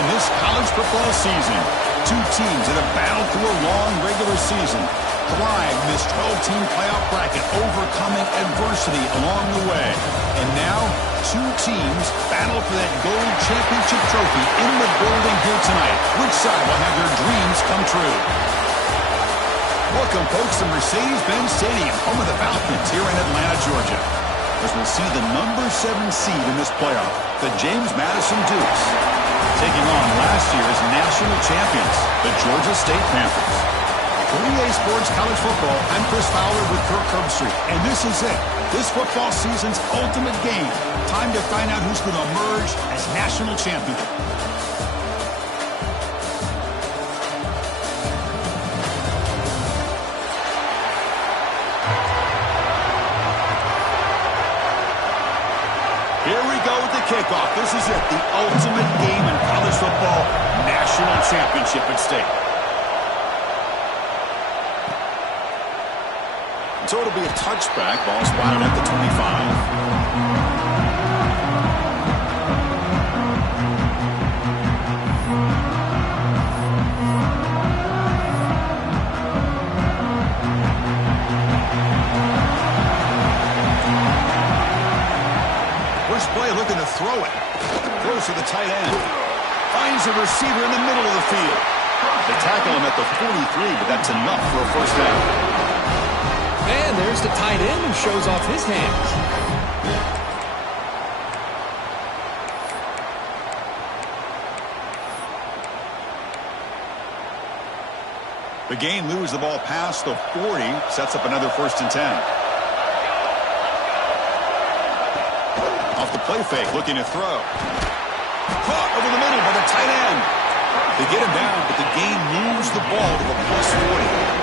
in this college football season. Two teams that have battled through a long regular season, thrived in this 12-team playoff bracket, overcoming adversity along the way. And now, two teams battle for that gold championship trophy in the building here tonight. Which side will have their dreams come true? Welcome, folks, to Mercedes-Benz Stadium, home of the Falcons here in Atlanta, Georgia, as we'll see the number 7 seed in this playoff, the James Madison Dukes, taking on last year's national champions, the Georgia State Panthers. For EA Sports College Football, I'm Chris Fowler with Kirk Herbstreit, and this is it. This football season's ultimate game. Time to find out who's going to emerge as national champion. Here we go with the kickoff. This is it, the ultimate game in college football, national championship at stake. So it'll be a touchback, ball spotted at the 25. First play looking to throw it. Throws to the tight end. Finds a receiver in the middle of the field. They tackle him at the 43, but that's enough for a first down. And there's the tight end who shows off his hands. The gain moves the ball past the 40, sets up another 1st and 10. Off the play fake, looking to throw. Caught over the middle by the tight end. They get him down, but the gain moves the ball to the plus 40.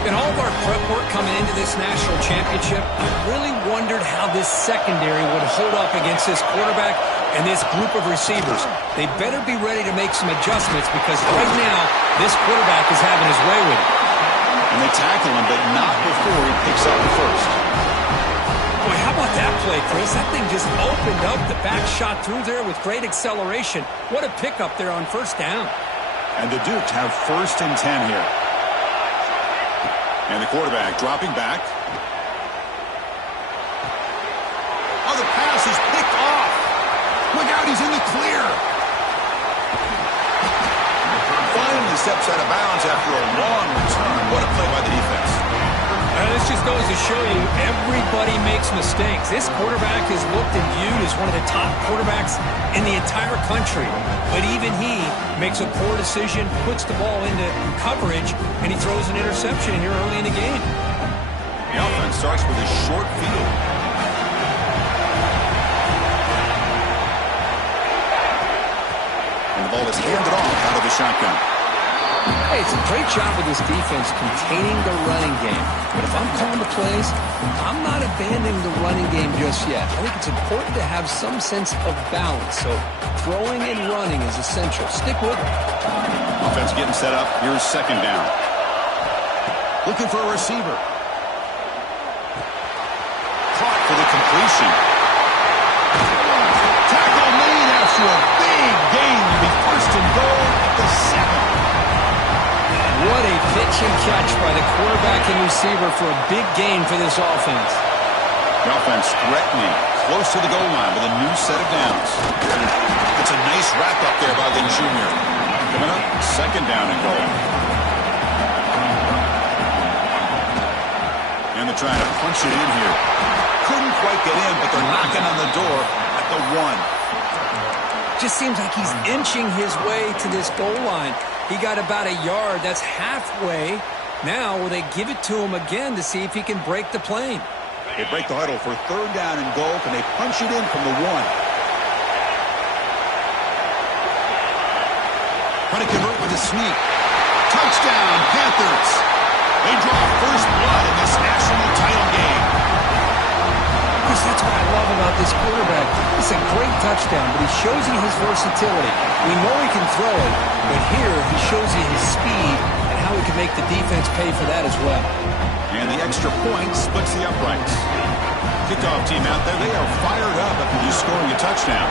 In all of our prep work coming into this national championship, I really wondered how this secondary would hold up against this quarterback and this group of receivers. They better be ready to make some adjustments because right now, this quarterback is having his way with it. And they tackle him, but not before he picks up the first. Boy, how about that play, Chris? That thing just opened up. The back shot through there with great acceleration. What a pickup there on 1st down. And the Dukes have 1st and 10 here. And the quarterback dropping back. Oh, the pass is picked off. Look out, he's in the clear. Finally steps out of bounds after a long return. What a play by the defense. This just goes to show you everybody makes mistakes. This quarterback is looked and viewed as one of the top quarterbacks in the entire country. But even he makes a poor decision, puts the ball into coverage, and he throws an interception here early in the game. The offense starts with a short field. And the ball is handed off out of the shotgun. Hey, it's a great job with this defense containing the running game. But if I'm calling the plays, I'm not abandoning the running game just yet. I think it's important to have some sense of balance. So throwing and running is essential. Stick with it. Offense getting set up. Here's 2nd down. Looking for a receiver. Caught for the completion. Tackle made after a big gain. Will be 1st and goal at the 7. What a pitch and catch by the quarterback and receiver for a big gain for this offense. The offense threatening, close to the goal line with a new set of downs. It's a nice wrap-up there by the junior. Coming up, 2nd down and goal. And they're trying to punch it in here. Couldn't quite get in, but they're knocking on the door at the 1. Just seems like he's inching his way to this goal line. He got about a yard. That's halfway. Now, will they give it to him again to see if he can break the plane? They break the huddle for 3rd down and goal. Can they punch it in from the 1? Trying to convert with a sneak. Touchdown, Panthers. They draw first blood in this national title game. Chris, that's what I love about this quarterback. It's a great touchdown, but he shows you his versatility. We know he can throw it, but here he shows you his speed and how he can make the defense pay for that as well. And the extra point splits the uprights. Kickoff team out there, they are fired up after just scoring a touchdown.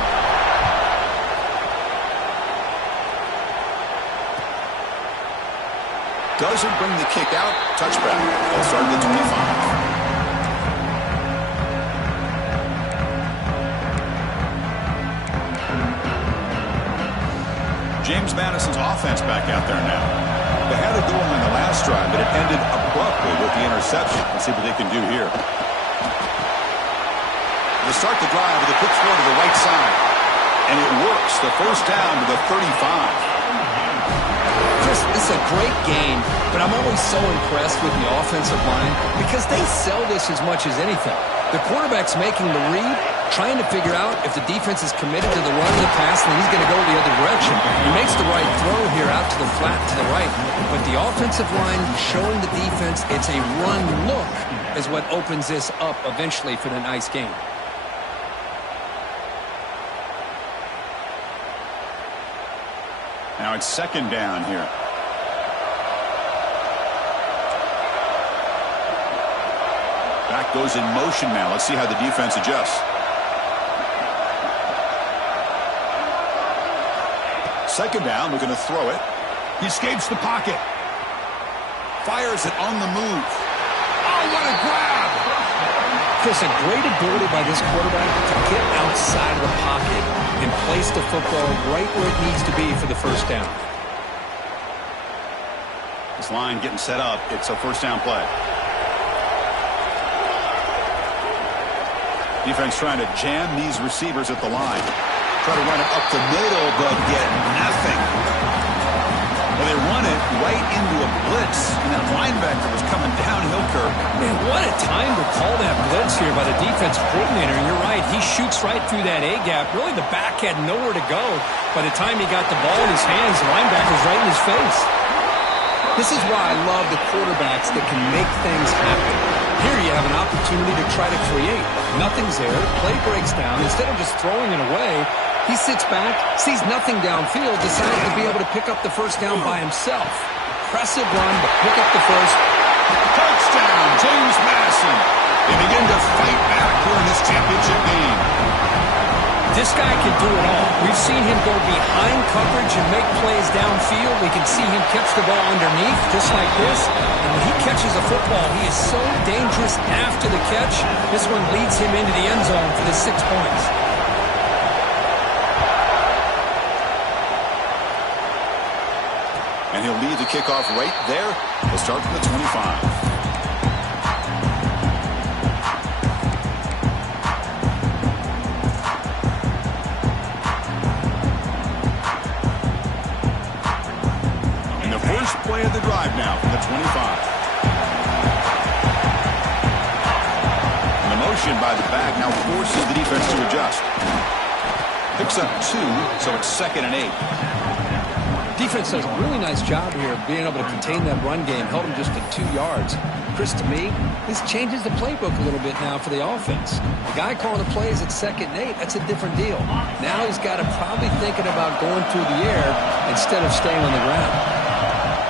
Doesn't bring the kick out. Touchback. They'll start at the 25. James Madison's offense back out there now. They had it going on the last drive, but it ended abruptly with the interception. Let's see what they can do here. They start the drive with a quick throw to the right side. And it works. The first down to the 35. Chris, this is a great game, but I'm always so impressed with the offensive line because they sell this as much as anything. The quarterback's making the read, trying to figure out if the defense is committed to the run or the pass, and he's going to go the other direction. He makes the right throw here out to the flat to the right, but the offensive line showing the defense it's a run look is what opens this up eventually for the nice game. Now it's second down here. Back goes in motion now. Let's see how the defense adjusts. Second down, we're going to throw it. He escapes the pocket. Fires it on the move. Oh, what a grab! Chris, a great ability by this quarterback to get outside of the pocket and place the football right where it needs to be for the first down. This line getting set up. It's a first down play. Defense trying to jam these receivers at the line. Try to run it up the middle, but get nothing. Well, they run it right into a blitz, and that linebacker was coming downhill curve. Man, what a time to call that blitz here by the defensive coordinator. And you're right, he shoots right through that A-gap. Really, the back had nowhere to go. By the time he got the ball in his hands, the linebacker's right in his face. This is why I love the quarterbacks that can make things happen. Here you have an opportunity to try to create. Nothing's there. Play breaks down. Instead of just throwing it away, he sits back, sees nothing downfield, decides to be able to pick up the first down by himself. Impressive run, but pick up the first. Touchdown, James Madison. They begin to fight back here in this championship game. This guy can do it all. We've seen him go behind coverage and make plays downfield. We can see him catch the ball underneath, just like this. And when he catches a football, he is so dangerous after the catch. This one leads him into the end zone for the 6 points. And he'll lead the kickoff right there. We'll start from the 25. Play of the drive now from the 25. And the motion by the back now forces the defense to adjust. Picks up 2, so it's 2nd and 8. Defense does a really nice job here of being able to contain that run game, held him just at 2 yards. Chris, to me, this changes the playbook a little bit now for the offense. The guy calling the plays at 2nd and 8, that's a different deal. Now he's got to probably thinking about going through the air instead of staying on the ground.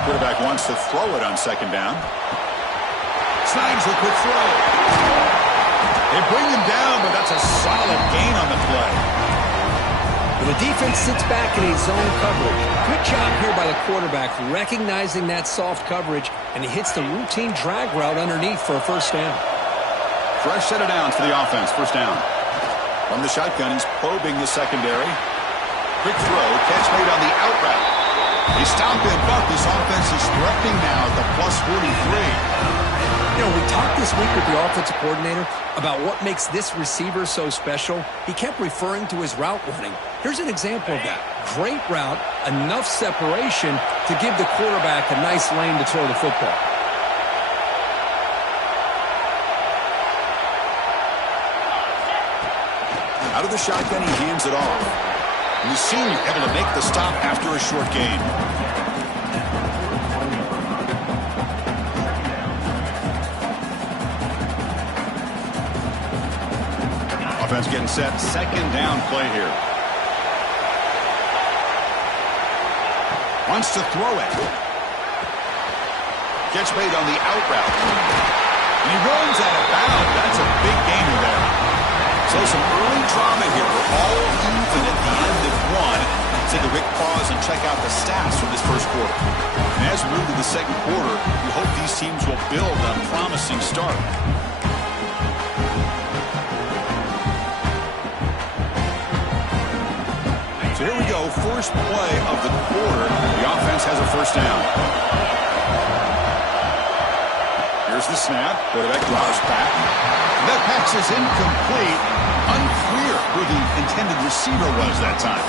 Quarterback wants to throw it on 2nd down. Snags a quick throw. They bring him down, but that's a solid gain on the play. Well, the defense sits back in a zone coverage. Good job here by the quarterback, recognizing that soft coverage, and he hits the routine drag route underneath for a first down. Fresh set of downs for the offense. First down. From the shotgun, he's probing the secondary. Quick throw. Catch made on the out route. He stopped in, but this offense is threatening now at the +43. You know, we talked this week with the offensive coordinator about what makes this receiver so special. He kept referring to his route running. Here's an example of that. Great route, enough separation to give the quarterback a nice lane to throw the football. Out of the shotgun, he hands it off. And the senior able to make the stop after a short gain. Offense getting set. 2nd down play here. Wants to throw it. Catch made on the out route. And he runs out of bounds. That's a big gainer there. So some early drama here. We're all even at the end of 1. Let's take a quick pause and check out the stats from this first quarter. And as we move to the second quarter, we hope these teams will build on a promising start. So here we go, first play of the quarter. The offense has a first down. Here's the snap. Quarterback drops back. That pass is incomplete. Unclear who the intended receiver was that time.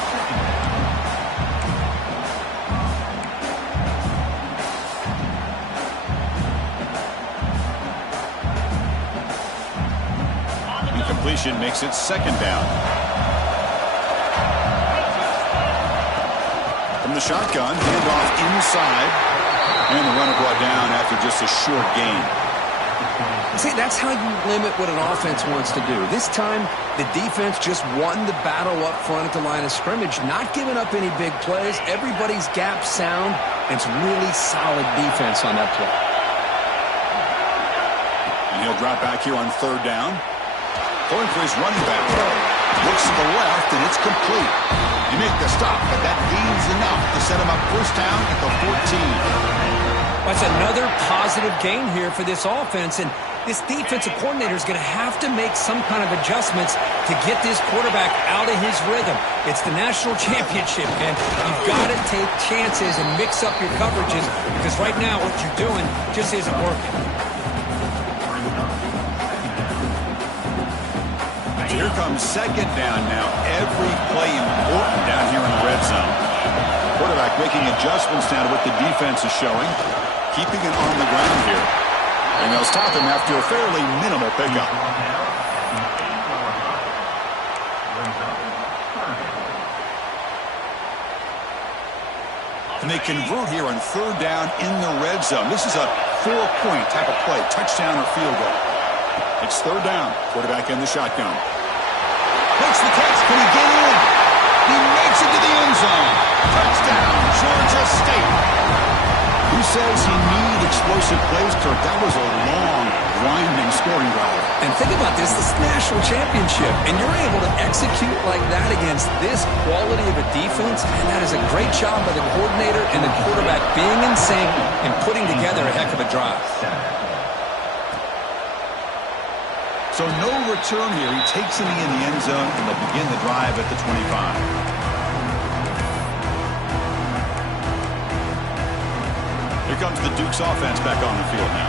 Incompletion makes it second down. From the shotgun, handoff inside. And the runner brought down after just a short gain. See, that's how you limit what an offense wants to do. This time, the defense just won the battle up front at the line of scrimmage, not giving up any big plays. Everybody's gap sound. It's really solid defense on that play. And he'll drop back here on third down. Going for his running back. Looks to the left, and it's complete. You make the stop, but that gains enough to set him up first down at the 14. That's another positive gain here for this offense, and this defensive coordinator is going to have to make some kind of adjustments to get this quarterback out of his rhythm. It's the national championship, man. You've got to take chances and mix up your coverages, because right now what you're doing just isn't working. Here comes second down now. Every play important down here in the red zone. Quarterback making adjustments now to what the defense is showing. Keeping it on the ground here. And they'll stop him after a fairly minimal pickup. And they convert here on third down in the red zone. This is a 4-point type of play. Touchdown or field goal. It's third down. Quarterback in the shotgun. Makes the catch. Can he get in? He makes it to the end zone. Touchdown, Georgia State. Who says he needs explosive plays, Kirk? That was a long, grinding scoring drive. And think about this. This is the national championship, and you're able to execute like that against this quality of a defense, and that is a great job by the coordinator and the quarterback being in sync and putting together a heck of a drive. So no return here. He takes it in the end zone, and they'll begin the drive at the 25. Here comes the Dukes offense back on the field now.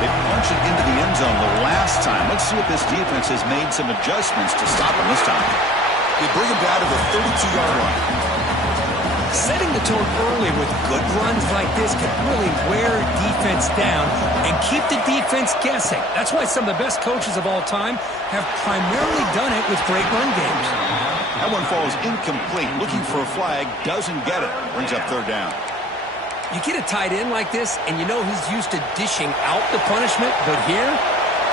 They punch it into the end zone the last time. Let's see if this defense has made some adjustments to stop him this time. They bring him down to the 32-yard line. Setting the tone early with good runs like this can really wear defense down and keep the defense guessing. That's why some of the best coaches of all time have primarily done it with great run games. That one falls incomplete. Looking for a flag, doesn't get it. Brings up third down. You get a tight end like this, and you know he's used to dishing out the punishment, but here,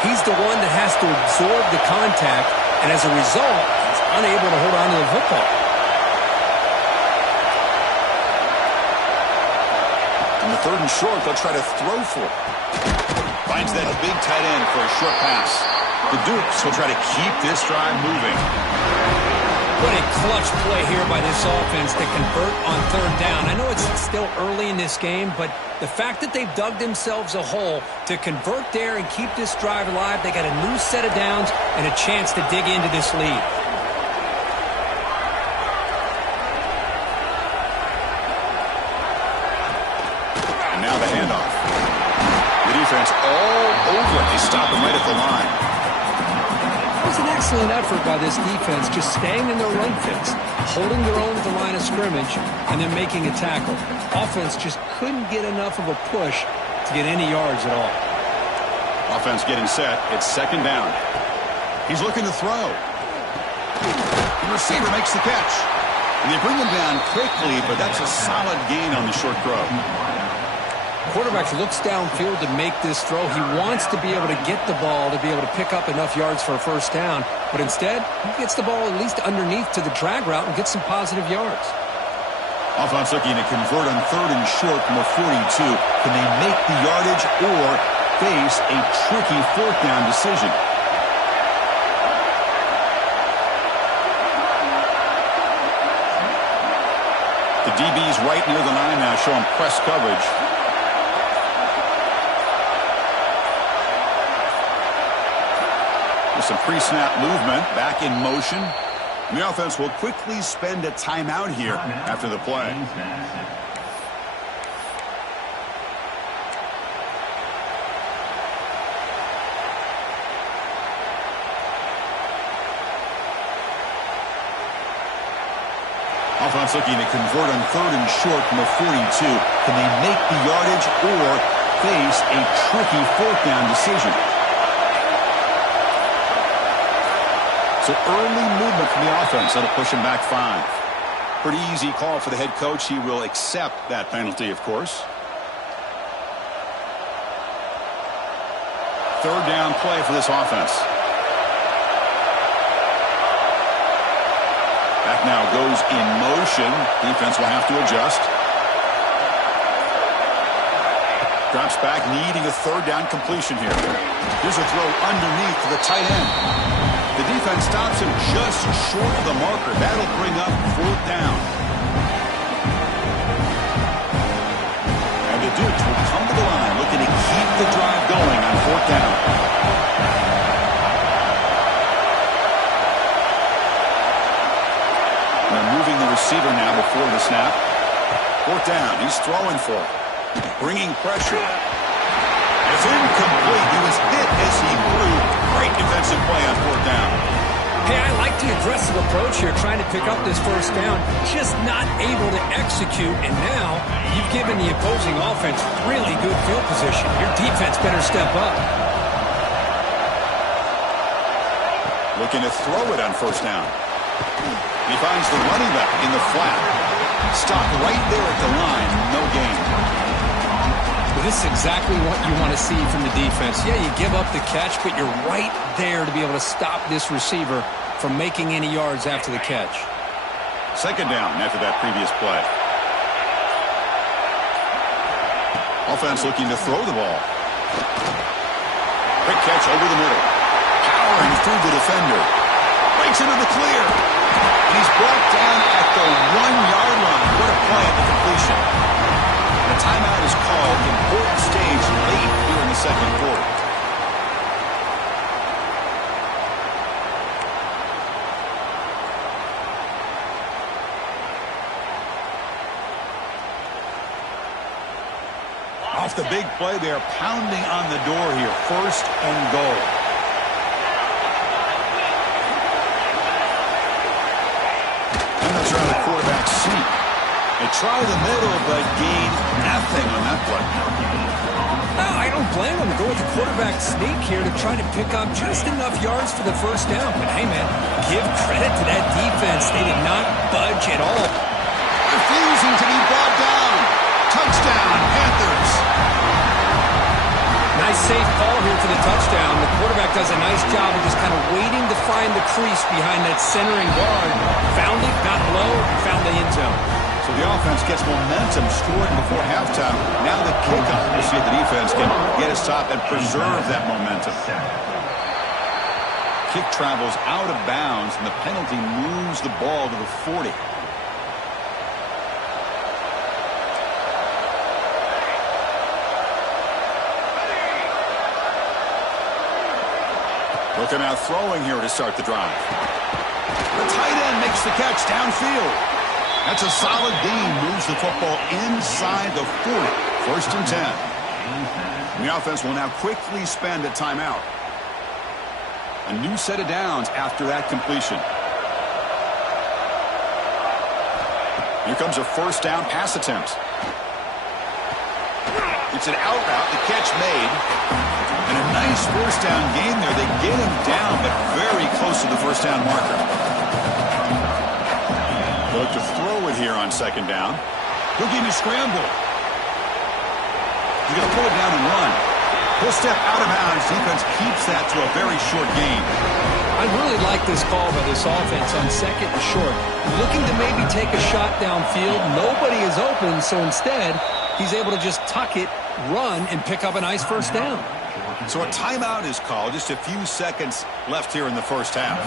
he's the one that has to absorb the contact, and as a result, he's unable to hold on to the football. On the third and short, they'll try to throw for it. Finds that big tight end for a short pass. The Dukes will try to keep this drive moving. What a clutch play here by this offense to convert on third down. I know it's still early in this game, but the fact that they've dug themselves a hole to convert there and keep this drive alive, they got a new set of downs and a chance to dig into this lead. And now the handoff. The defense all over it. They stop him right at the line. It was an excellent effort by this defense, just staying in their run fits, holding their own at the line of scrimmage, and then making a tackle. Offense just couldn't get enough of a push to get any yards at all. Offense getting set. It's second down. He's looking to throw. The receiver makes the catch. And they bring him down quickly, but that's a solid gain on the short throw. Quarterback looks downfield to make this throw. He wants to be able to get the ball to be able to pick up enough yards for a first down, but instead, he gets the ball at least underneath to the drag route and gets some positive yards. Offense looking to convert on third and short from the 42. Can they make the yardage or face a tricky fourth down decision? The DB's right near the line now, showing press coverage. With some pre-snap movement, back in motion. The offense will quickly spend a timeout here after the play. Offense looking to convert on 3rd and short from the 42. Can they make the yardage or face a tricky 4th down decision? So early movement from the offense that'll push him back 5. Pretty easy call for the head coach. He will accept that penalty, of course. 3rd down play for this offense. Back now goes in motion. Defense will have to adjust. Drops back, needing a 3rd down completion here. Here's a throw underneath to the tight end. The defense stops him just short of the marker. That'll bring up 4th down. And the Dukes will come to the line looking to keep the drive going on 4th down. They're moving the receiver now before the snap. 4th down. He's throwing for it. Bringing pressure. It's incomplete. He was hit as he threw. Great defensive play on 4th down. Hey, I like the aggressive approach here, trying to pick up this 1st down. Just not able to execute, and now you've given the opposing offense really good field position. Your defense better step up. Looking to throw it on 1st down. He finds the running back in the flat. Stopped right there at the line. No gain. Well, this is exactly what you want to see from the defense. Yeah, you give up the catch, but you're right there to be able to stop this receiver from making any yards after the catch. 2nd down after that previous play. Offense looking to throw the ball. Quick catch over the middle. Powering through the defender. Breaks into the clear. And he's brought down at the 1-yard line. What a play at the completion. The timeout is called. Important stage late here in the 2nd quarter. Off the big play, they're pounding on the door here. 1st and goal. And that's around the quarterback sneak. They try the middle, but gain nothing on that play. No, I don't blame them. Go with the quarterback sneak here to try to pick up just enough yards for the 1st down. But hey, man, give credit to that defense. They did not budge at all. Refusing to be brought down. Touchdown, Panthers. Nice safe call here for the touchdown. The quarterback does a nice job of just kind of waiting to find the crease behind that centering guard. Found it, got low, and found the end zone. So the offense gets momentum, scoring before halftime. Now the kickoff. We'll see if the defense can get a stop and preserve that momentum. Kick travels out of bounds, and the penalty moves the ball to the 40. Looking out throwing here to start the drive. The tight end makes the catch downfield. That's a solid gain. Moves the football inside the 40. 1st and 10. And the offense will now quickly spend a timeout. A new set of downs after that completion. Here comes a 1st down pass attempt. It's an out route. The catch made. And a nice 1st down gain there. They get him down, but very close to the 1st down marker. Look to throw it here on 2nd down. Looking to scramble. He's going to pull it down and run. He'll step out of bounds. Defense keeps that to a very short gain. I really like this call by this offense on 2nd and short. Looking to maybe take a shot downfield. Nobody is open, so instead, he's able to just tuck it, run, and pick up a nice 1st down. So a timeout is called. Just a few seconds left here in the first half.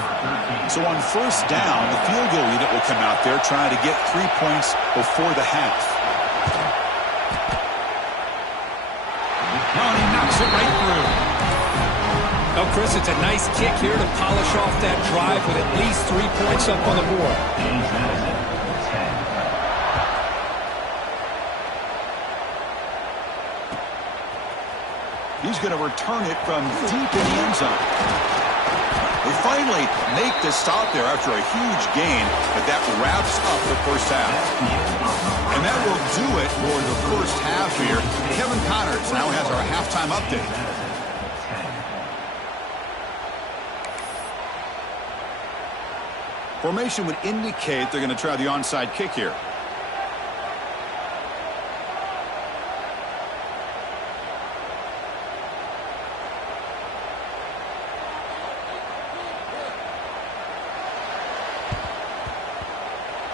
So on first down, the field goal unit will come out there trying to get 3 points before the half. Oh, and he knocks it right through. Oh, Chris, it's a nice kick here to polish off that drive with at least 3 points up on the board. He's going to return it from deep in the end zone. They finally make the stop there after a huge gain, but that wraps up the first half. And that will do it for the first half here. Kevin Connors now has our halftime update. Formation would indicate they're going to try the onside kick here.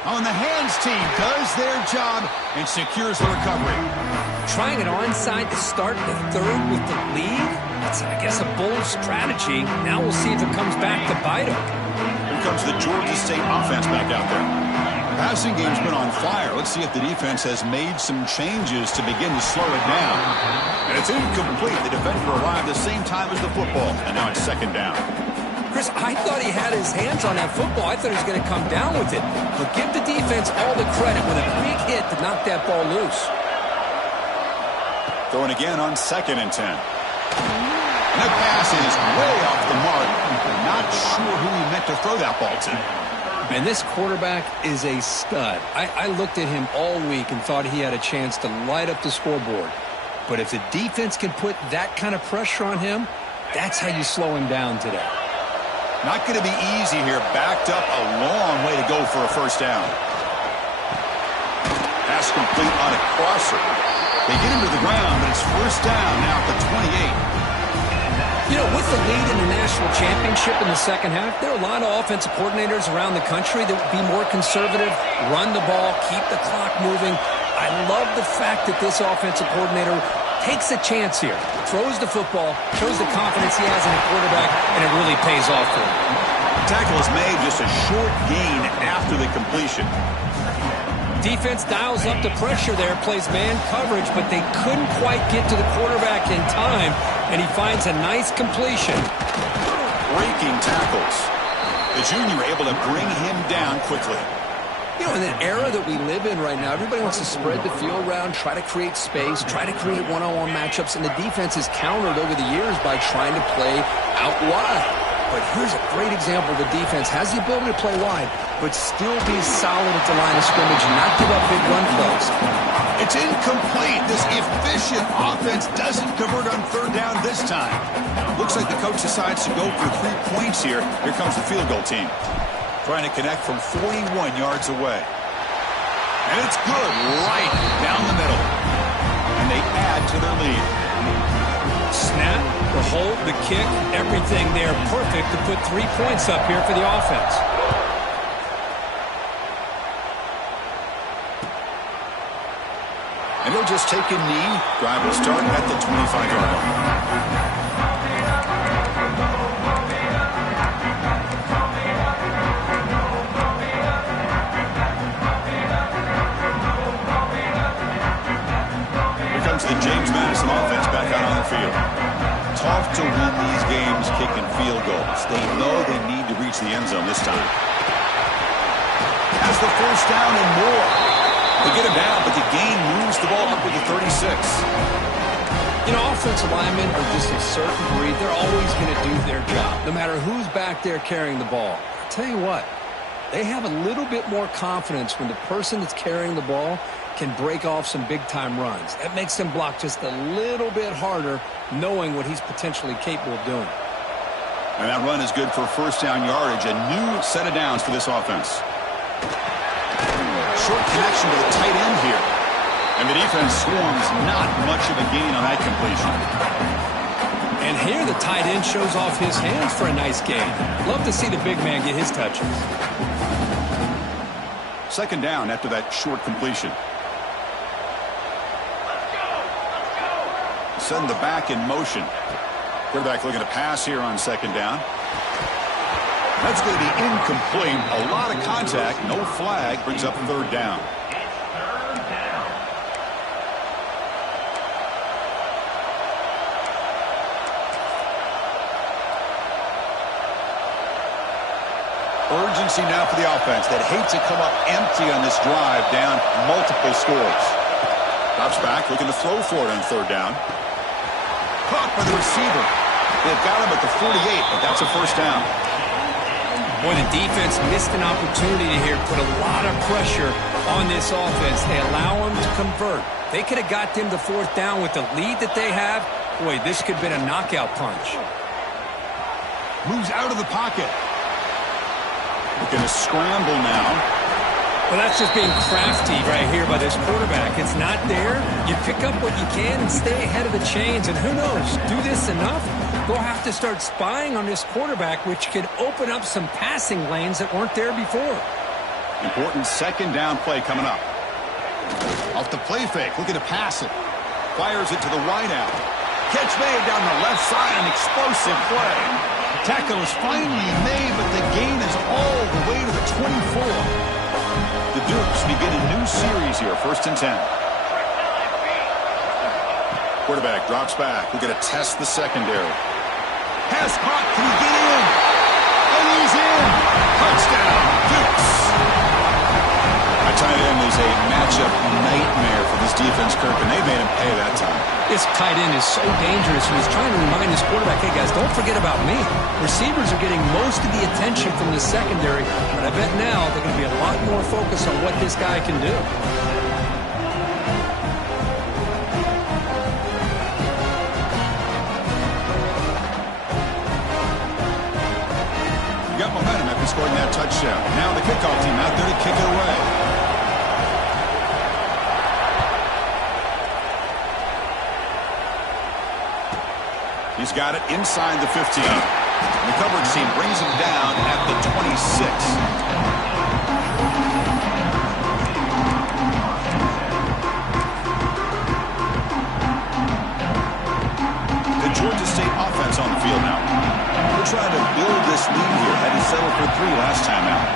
On the hands team does their job and secures the recovery. Trying it onside to start the third with the lead? That's, I guess, a bold strategy. Now we'll see if it comes back to bite them. Here comes the Georgia State offense back out there. Passing game's been on fire. Let's see if the defense has made some changes to begin to slow it down. And it's incomplete. The defender arrived the same time as the football. And now it's second down. Chris, I thought he had his hands on that football. I thought he was going to come down with it. But give the defense all the credit with a big hit to knock that ball loose. Throwing again on 2nd and 10. And that pass is way off the mark. Not sure who he meant to throw that ball to. And this quarterback is a stud. I looked at him all week and thought he had a chance to light up the scoreboard. But if the defense can put that kind of pressure on him, that's how you slow him down today. Not going to be easy here. Backed up a long way to go for a first down. Pass complete on a crosser. They get him to the ground, but it's first down now at the 28. You know, with the lead in the national championship in the second half, there are a lot of offensive coordinators around the country that would be more conservative, run the ball, keep the clock moving. I love the fact that this offensive coordinator takes a chance here, throws the football, shows the confidence he has in a quarterback, and it really pays off for him. The tackle is made, just a short gain after the completion. Defense dials up the pressure there, plays man coverage, but they couldn't quite get to the quarterback in time, and he finds a nice completion. Breaking tackles. The junior able to bring him down quickly. You know, in the era that we live in right now, everybody wants to spread the field around, try to create space, try to create one-on-one matchups, and the defense is countered over the years by trying to play out wide. But here's a great example. The defense has the ability to play wide, but still be solid at the line of scrimmage and not give up big run plays. It's incomplete. This efficient offense doesn't convert on third down this time. Looks like the coach decides to go for 3 points here. Here comes the field goal team. Trying to connect from 41 yards away. And it's good right down the middle. And they add to their lead. Snap, the hold, the kick, everything there perfect to put 3 points up here for the offense. And he'll just take a knee. Drive will start at the 25-yard line. The James Madison offense back out on the field. Tough to win these games kicking field goals. They know they need to reach the end zone this time. Has the first down and more. They get him down, but the gain moves the ball up to the 36. You know, offensive linemen are just a certain breed. They're always going to do their job, no matter who's back there carrying the ball. I'll tell you what, they have a little bit more confidence when the person that's carrying the ball can break off some big-time runs. That makes them block just a little bit harder, knowing what he's potentially capable of doing. And that run is good for first down yardage. A new set of downs for this offense. Short connection to the tight end here. And the defense swarms not much of a gain on that completion. And here the tight end shows off his hands for a nice gain. Love to see the big man get his touches. Second down after that short completion. Send the back in motion. Quarterback looking to pass here on second down. That's going to be incomplete. A lot of contact. No flag. Brings up third down. Urgency now for the offense that hates to come up empty on this drive, down multiple scores. Drops back, looking to throw for it on third down. Caught by the receiver. They've got him at the 48, but that's a first down. Boy, the defense missed an opportunity here, put a lot of pressure on this offense. They allow them to convert. They could have got them to fourth down with the lead that they have. Boy, this could have been a knockout punch. Moves out of the pocket. Looking to scramble now. Well, that's just being crafty right here by this quarterback. It's not there. You pick up what you can and stay ahead of the chains. And who knows, do this enough, they'll have to start spying on this quarterback, which could open up some passing lanes that weren't there before. Important second down play coming up. Off the play fake, looking to pass it. Fires it to the wide out. Catch made down the left side, an explosive play. Tackle is finally made, but the gain is all the way to the 24. The Dukes begin a new series here, 1st and 10. Quarterback drops back. We're going to test the secondary. Pass caught. Can he get in? And he's in. Touchdown, Dukes. A tight end is a matchup nightmare for this defense, Kirk, and they made him pay that time. This tight end is so dangerous. He was trying to remind his quarterback, hey, guys, don't forget about me. Receivers are getting most of the attention from the secondary, but I bet now they're going to be a lot more focused on what this guy can do. You got momentum after scoring that touchdown. Now the kickoff team out there to kick it away. He's got it inside the 15. The coverage team brings him down at the 26. The Georgia State offense on the field now. They're trying to build this lead here. Had to settle for 3 last time out.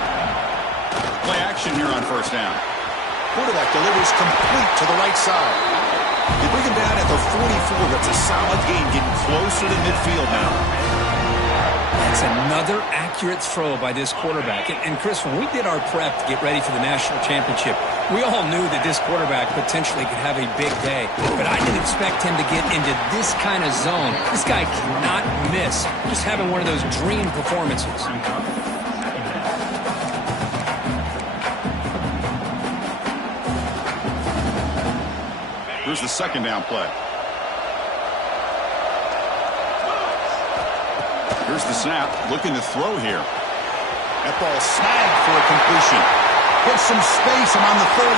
Play action here on first down. Quarterback delivers complete to the right side. They bring him down at the 44. That's a solid gain, getting closer to midfield now. That's another accurate throw by this quarterback. And Chris, when we did our prep to get ready for the national championship, we all knew that this quarterback potentially could have a big day. But I didn't expect him to get into this kind of zone. This guy cannot miss. Just having one of those dream performances. Here's the second down play. Here's the snap. Looking to throw here. That ball snagged for a completion. Gets some space and on the 30.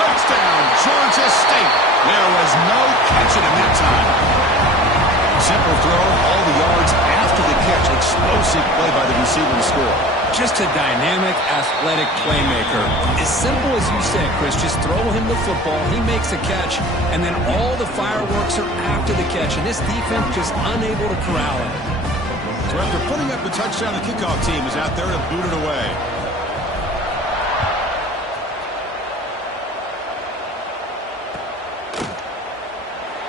Touchdown, Georgia State. There was no catching him that time. Simple throw, all the yards after the catch. Explosive play by the receiver to score. Just a dynamic, athletic playmaker. As simple as you said, Chris, just throw him the football, he makes a catch, and then all the fireworks are after the catch, and this defense just unable to corral him. So after putting up the touchdown, the kickoff team is out there to boot it away.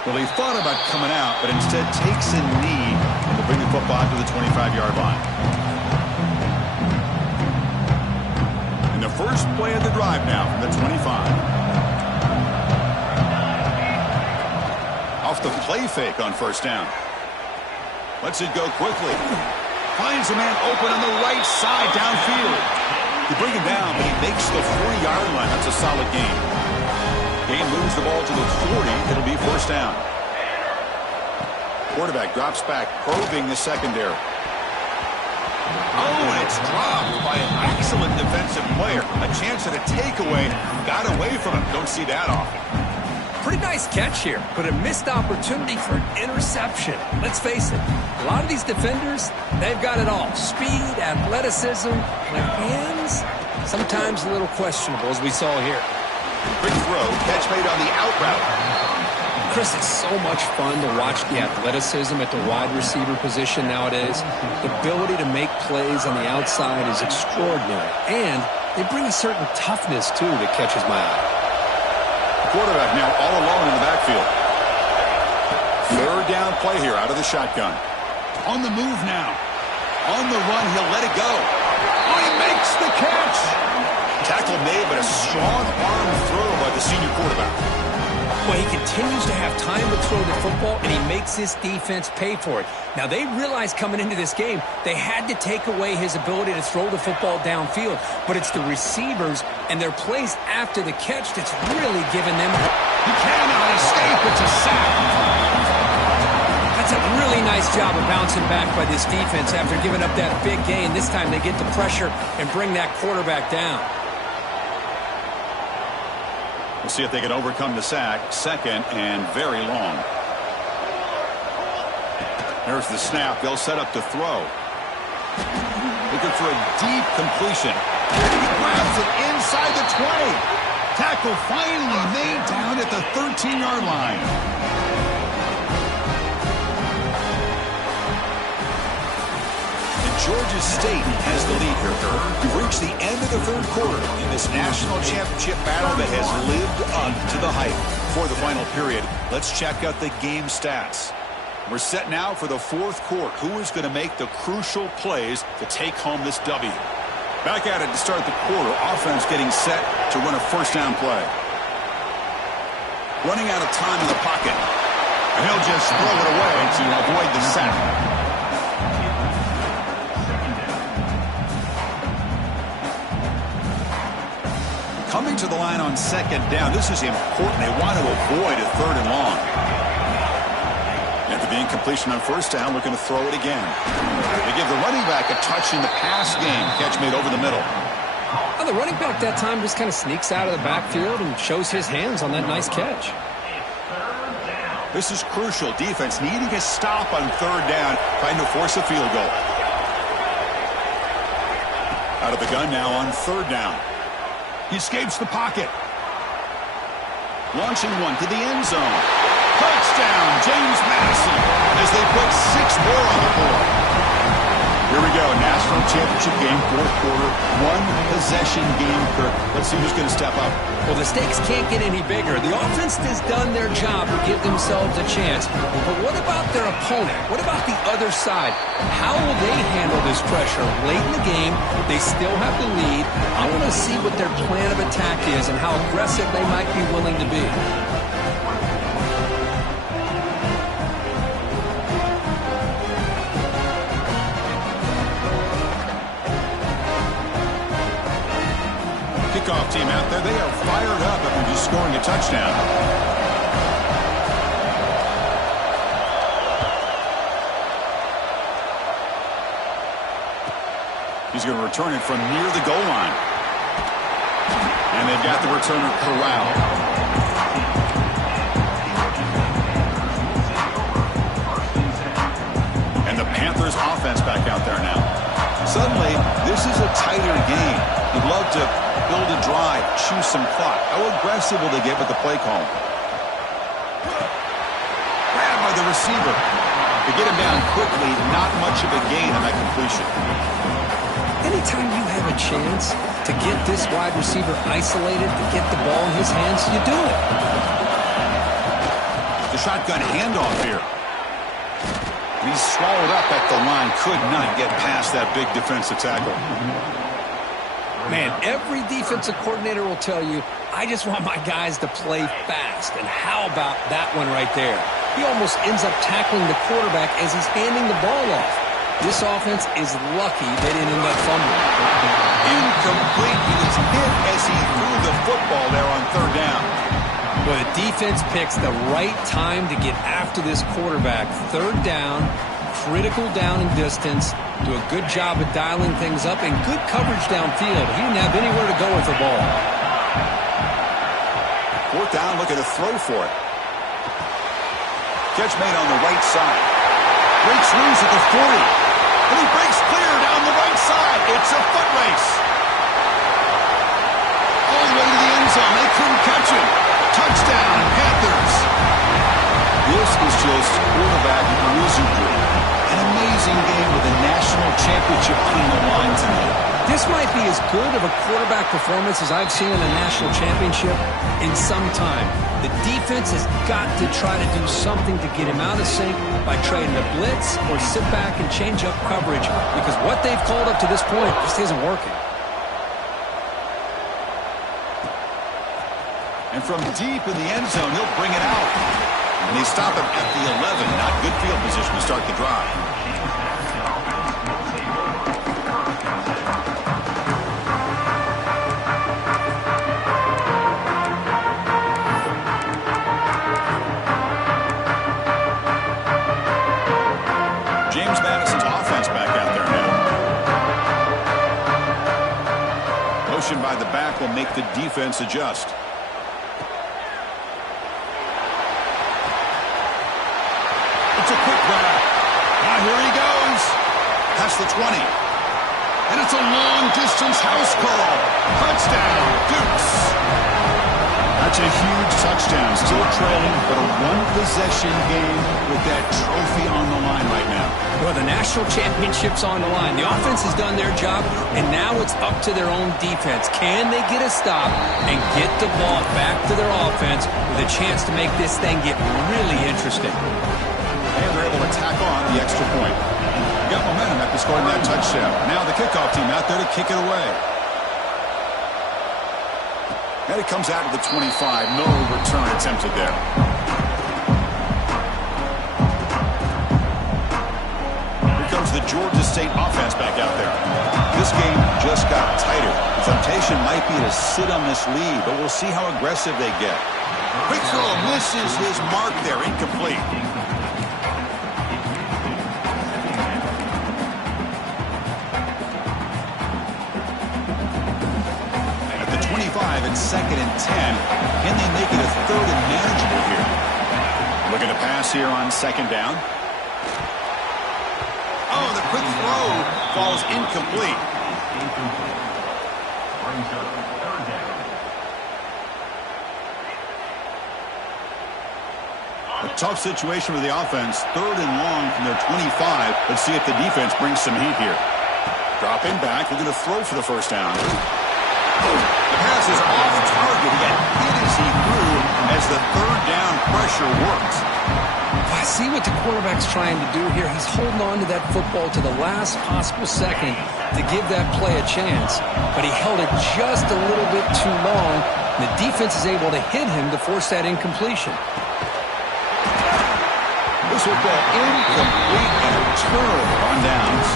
Well, he thought about coming out, but instead takes a knee and will bring the football to the 25-yard line. And the first play of the drive now from the 25. Off the play fake on first down. Lets it go quickly. Finds a man open on the right side downfield. You bring him down, but he makes the 40-yard line. That's a solid gain. Game moves the ball to the 40. It'll be first down. Quarterback drops back, probing the secondary. Oh, and it's dropped by an excellent defensive player. A chance at a takeaway. Got away from him. Don't see that often. Pretty nice catch here, but a missed opportunity for an interception. Let's face it, a lot of these defenders, they've got it all. Speed, athleticism, their hands, sometimes a little questionable, as we saw here. Quick throw, catch made on the out route. Chris, it's so much fun to watch the athleticism at the wide receiver position nowadays. The ability to make plays on the outside is extraordinary. And they bring a certain toughness, too, that catches my eye. The quarterback now all alone in the backfield. Third down play here out of the shotgun. On the move now. On the run, he'll let it go. Oh, he makes the catch. Tackle made, but a strong arm throw by the senior quarterback. Well, he continues to have time to throw the football, and he makes this defense pay for it. Now, they realized coming into this game they had to take away his ability to throw the football downfield, but it's the receivers and their plays after the catch that's really given them. He cannot escape. It's a sack. That's a really nice job of bouncing back by this defense after giving up that big gain. This time they get the pressure and bring that quarterback down. We'll see if they can overcome the sack. Second and very long. There's the snap. They'll set up to throw. Looking for a deep completion. He grabs it inside the 20. Tackle finally made down at the 13-yard line. Georgia State has the lead here, Kirk. We've reached the end of the third quarter in this national championship battle that has lived up to the hype. For the final period, let's check out the game stats. We're set now for the fourth quarter. Who is going to make the crucial plays to take home this W? Back at it to start the quarter. Offense getting set to run a first down play. Running out of time in the pocket. And he'll just throw it away to avoid the sack. Coming to the line on second down. This is important. They want to avoid a third and long. After the incompletion on first down, looking to throw it again. They give the running back a touch in the pass game. Catch made over the middle. Well, the running back that time just kind of sneaks out of the backfield and shows his hands on that nice catch. This is crucial. Defense needing a stop on third down, trying to force a field goal. Out of the gun now on third down. He escapes the pocket. Launching one to the end zone. Touchdown, James Madison, as they put 6 more on the board. Here we go, national championship game, fourth quarter, one possession game. Kirk, let's see who's going to step up. Well, the stakes can't get any bigger. The offense has done their job to give themselves a chance. But what about their opponent? What about the other side? How will they handle this pressure? Late in the game, they still have the lead. I want to see what their plan of attack is and how aggressive they might be willing to be. Kickoff team out there. They are fired up after just scoring a touchdown. He's going to return it from near the goal line. And they've got the returner corralled. And the Panthers offense back out there now. Suddenly, this is a tighter game. You'd love to build a drive, choose some clock. How aggressive will they get with the play call? Grabbed by the receiver. To get him down quickly, not much of a gain on that completion. Anytime you have a chance to get this wide receiver isolated, to get the ball in his hands, you do it. The shotgun handoff here. And he's swallowed up at the line. Could not get past that big defensive tackle. Man, every defensive coordinator will tell you, I just want my guys to play fast. And how about that one right there? He almost ends up tackling the quarterback as he's handing the ball off. This offense is lucky they didn't end up fumbling. Incomplete. He was hit as he threw the football there on third down. But the defense picks the right time to get after this quarterback. Third down, critical down and distance. Do a good job of dialing things up and good coverage downfield. He didn't have anywhere to go with the ball. Fourth down, looking to throw for it. Catch made on the right side. Breaks loose at the 40. And he breaks clear down the right side. It's a foot race. All the way to the end zone. They couldn't catch him. Touchdown, Panthers. against quarterback wizardry. An amazing game with a national championship on the line tonight. This might be as good of a quarterback performance as I've seen in a national championship in some time. The defense has got to try to do something to get him out of sync by trading a blitz or sit back and change up coverage, because what they've called up to this point just isn't working. And from deep in the end zone, he'll bring it out. And they stop him at the 11. Not good field position to start the drive. James Madison's offense back out there now. Motion by the back will make the defense adjust. It's a quick grab. Now here he goes. Past the 20. And it's a long-distance house call. Touchdown, Dukes. That's a huge touchdown. Still trailing, but a one-possession game with that trophy on the line right now. Well, the national championship's on the line. The offense has done their job, and now it's up to their own defense. Can they get a stop and get the ball back to their offense with a chance to make this thing get really interesting? And they're able to tack on the extra point. Got momentum after scoring that touchdown. Now the kickoff team out there to kick it away. And it comes out to the 25. No return attempted there. Here comes the Georgia State offense back out there. This game just got tighter. The temptation might be to sit on this lead, but we'll see how aggressive they get. Quick throw misses his mark there. Incomplete. It's 2nd and 10. Can they make it a 3rd and manageable here? Looking to pass here on 2nd down. Oh, the quick throw falls incomplete. A tough situation for the offense. 3rd and long from their 25. Let's see if the defense brings some heat here. Dropping back. They're going to throw for the first down. The pass is off target. He got hit as he threw as the 3rd down pressure worked. I see what the quarterback's trying to do here. He's holding on to that football to the last possible second to give that play a chance. But he held it just a little bit too long. And the defense is able to hit him to force that incompletion. This football incomplete and a turnover on downs.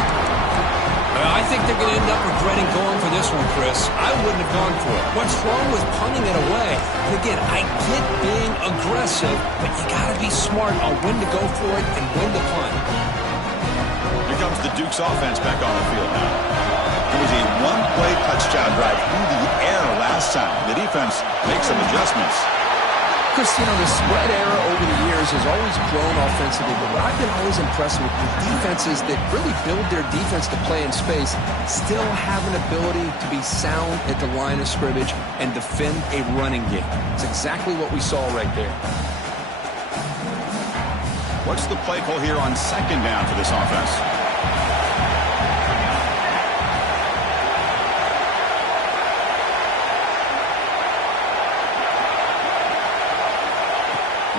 I think they're going to end up regretting going for this one, Chris. I wouldn't have gone for it. What's wrong with punting it away? And again, I get being aggressive, but you got to be smart on when to go for it and when to punt. Here comes the Dukes offense back on the field now. It was a one-play touchdown drive through the air last time. The defense makes some adjustments. Chris, you know, the spread era over the years has always grown offensively, but what I've been always impressed with the defenses that really build their defense to play in space still have an ability to be sound at the line of scrimmage and defend a running game. It's exactly what we saw right there. What's the play call here on 2nd down for this offense?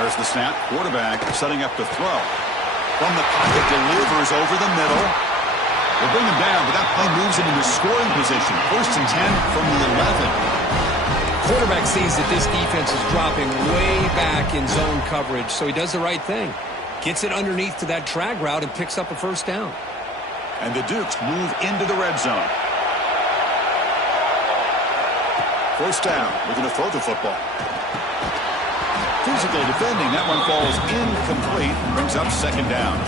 There's the snap. Quarterback setting up to throw. From the pocket, delivers over the middle. They bring him down, but that play moves him into scoring position. 1st and 10 from the 11. Quarterback sees that this defense is dropping way back in zone coverage, so he does the right thing. Gets it underneath to that drag route and picks up a 1st down. And the Dukes move into the red zone. 1st down. We're going to throw the football. Physical defending. That one falls incomplete. Brings up 2nd down.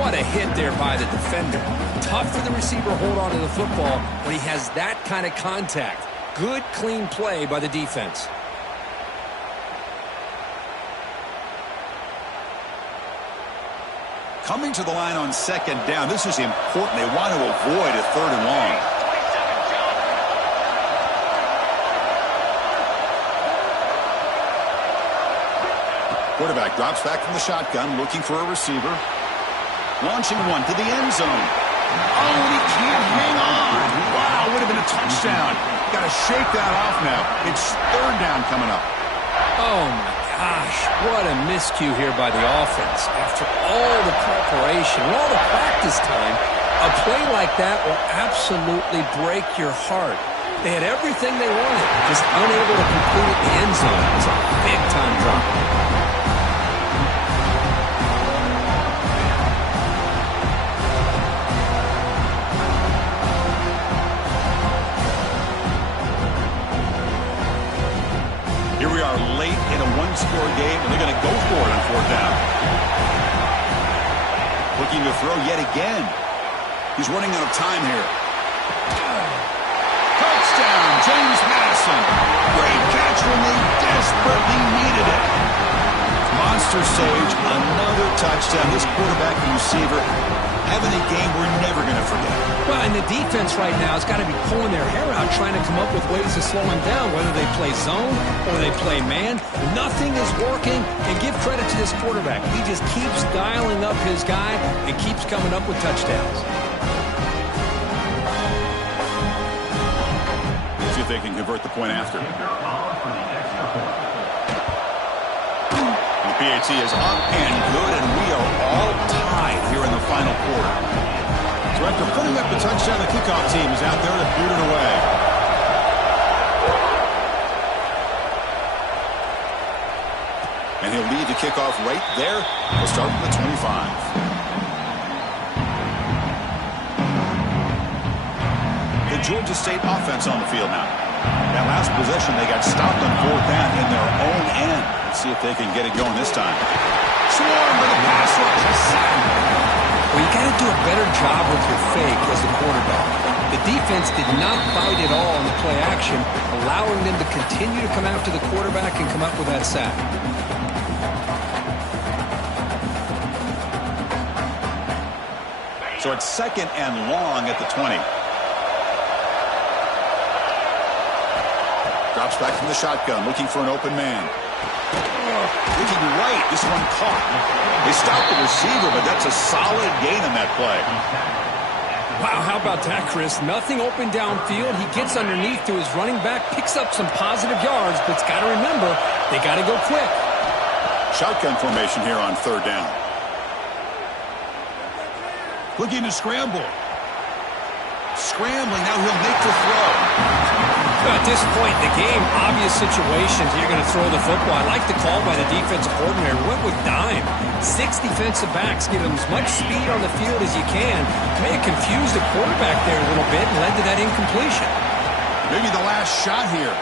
What a hit there by the defender. Tough for the receiver to hold on to the football when he has that kind of contact. Good, clean play by the defense. Coming to the line on 2nd down. This is important. They want to avoid a 3rd and long. Quarterback drops back from the shotgun, looking for a receiver. Launching one to the end zone. Oh, and he can't hang on. Wow, would have been a touchdown. Got to shake that off now. It's third down coming up. Oh, my gosh. What a miscue here by the offense. After all the preparation and all the practice time, a play like that will absolutely break your heart. They had everything they wanted, just unable to complete it in the end zone. It's a big-time drop. Here we are late in a one-score game, and they're going to go for it on fourth down. Looking to throw yet again. He's running out of time here. Touchdown, James Madison. Great catch when they desperately needed it. Monster Sage, another touchdown. This quarterback and receiver having a game we're never going to forget. Well, and the defense right now has got to be pulling their hair out trying to come up with ways to slow him down, whether they play zone or they play man. Nothing is working, and give credit to this quarterback. He just keeps dialing up his guy and keeps coming up with touchdowns. See if they can convert the point after. The PAT is up and good, and we are all tied here in the final quarter. So after putting up the touchdown, the kickoff team is out there to boot it away. And he'll lead the kickoff right there. We'll start from the 25. The Georgia State offense on the field now. That last possession, they got stopped on fourth down in their own end. Let's see if they can get it going this time. Swarm for the pass rush. A sack. Well, you got to do a better job with your fake as the quarterback. The defense did not bite at all on the play action, allowing them to continue to come after the quarterback and come up with that sack. So it's second and long at the 20. Drops back from the shotgun, looking for an open man. Looking right, this one caught. They stopped the receiver, but that's a solid gain on that play. Wow, how about that, Chris? Nothing open downfield. He gets underneath to his running back, picks up some positive yards, but it's got to remember, they got to go quick. Shotgun formation here on third down. Looking to scramble. Scrambling, now he'll make the throw. At this point in the game, obvious situations, you're going to throw the football. I like the call by the defensive coordinator. Went with dime. 6 defensive backs, give him as much speed on the field as you can. May have confused the quarterback there a little bit and led to that incompletion. Maybe the last shot here.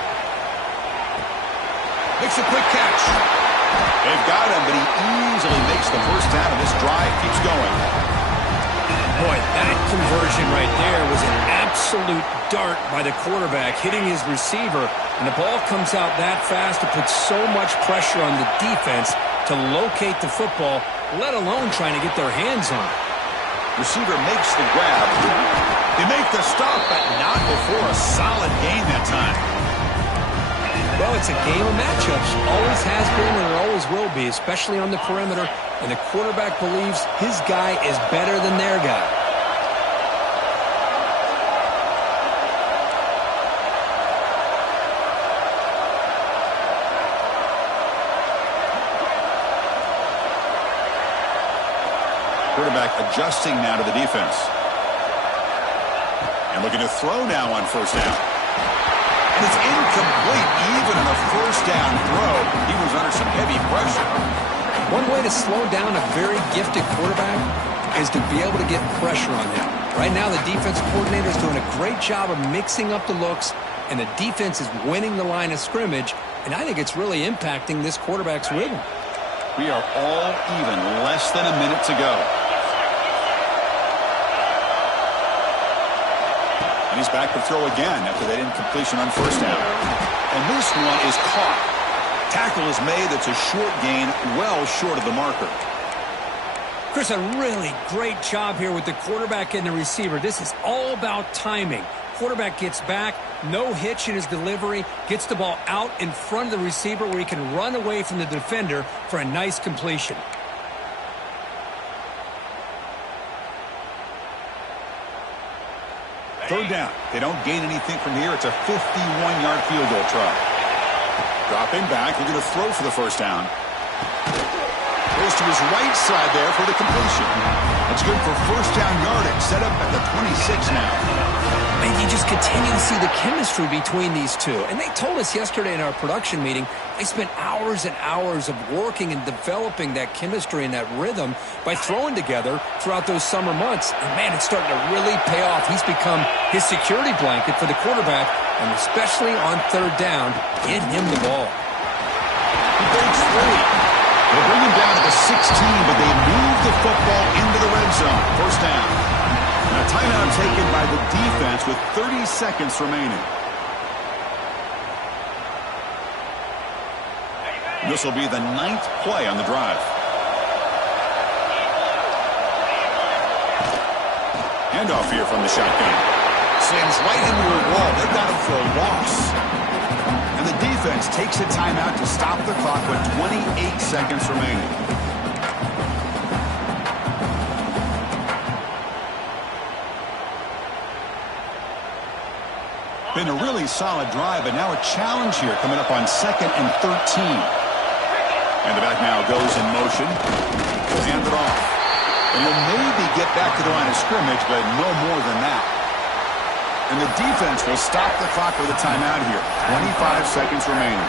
Makes a quick catch. They've got him, but he easily makes the first down of this drive. Keeps going. Boy, that conversion right there was an absolute dart by the quarterback, hitting his receiver, and the ball comes out that fast to put so much pressure on the defense to locate the football, let alone trying to get their hands on it. Receiver makes the grab. They make the stop, but not before a solid gain that time. Well, it's a game of matchups. Always has been and it always will be, especially on the perimeter. And the quarterback believes his guy is better than their guy. Quarterback adjusting now to the defense. And looking to throw now on first down. And it's incomplete. Even on a first down throw, he was under some heavy pressure. One way to slow down a very gifted quarterback is to be able to get pressure on him. Right now, the defense coordinator is doing a great job of mixing up the looks, and the defense is winning the line of scrimmage, and I think it's really impacting this quarterback's rhythm. We are all even, less than a minute to go. And he's back to throw again after that incompletion on first down. And this one is caught. Tackle is made. That's a short gain, well short of the marker. Chris, a really great job here with the quarterback and the receiver. This is all about timing. Quarterback gets back, no hitch in his delivery, gets the ball out in front of the receiver where he can run away from the defender for a nice completion. Third down. They don't gain anything from here. It's a 51-yard field goal try. Dropping back, looking to throw for the first down. Goes to his right side there for the completion. That's good for first down yardage. Set up at the 26 now. And you just continue to see the chemistry between these two. And they told us yesterday in our production meeting, they spent hours and hours of working and developing that chemistry and that rhythm by throwing together throughout those summer months. And, man, it's starting to really pay off. He's become his security blanket for the quarterback, and especially on third down, get him the ball. He breaks free. They bring him down at the 16, but they move the football into the red zone. First down. And a timeout taken by the defense with 30 seconds remaining. This will be the 9th play on the drive. Handoff here from the shotgun. Sends right into a wall. They got him for a loss. And the defense takes a timeout to stop the clock with 28 seconds remaining. Been a really solid drive, but now a challenge here coming up on 2nd and 13. And the back now goes in motion. He'll hand it off. And he'll maybe get back to the line of scrimmage, but no more than that. And the defense will stop the clock with a timeout here. 25 seconds remaining.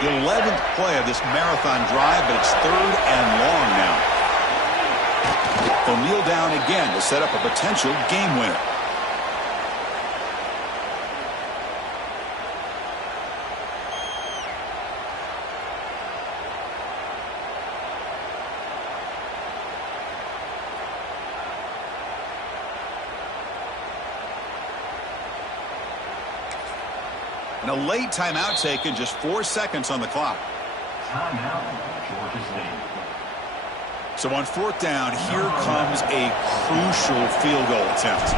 The 11th play of this marathon drive, but it's 3rd and long now. They'll kneel down again to set up a potential game winner. And a late timeout taken, just 4 seconds on the clock. Timeout, Georgia State. So on 4th down, here comes a crucial field goal attempt.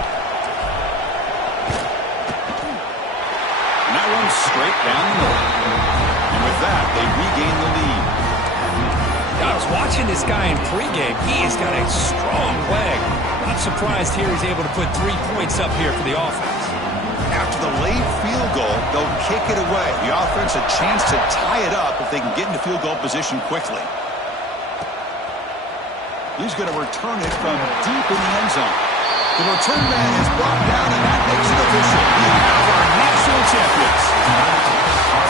And that runs straight down the middle. And with that, they regain the lead. I was watching this guy in pregame. He has got a strong leg. Not surprised here he's able to put 3 points up here for the offense. After the late field goal, they'll kick it away. The offense a chance to tie it up if they can get into field goal position quickly. He's going to return it from deep in the end zone. The return man is brought down, and that makes it official. We have our national champions.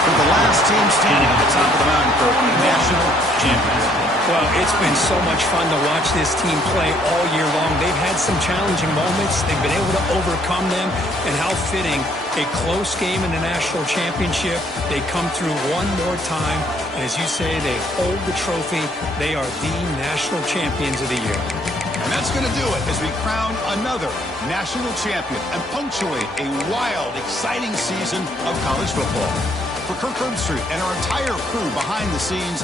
For the last team standing at the top of the mountain for national champions. Well, it's been so much fun to watch this team play all year long. They've had some challenging moments. They've been able to overcome them. And how fitting, a close game in the national championship. They come through one more time. And as you say, they hold the trophy. They are the national champions of the year. And that's going to do it as we crown another national champion and punctuate a wild, exciting season of college football. For Kirk Herbstreit and our entire crew behind the scenes,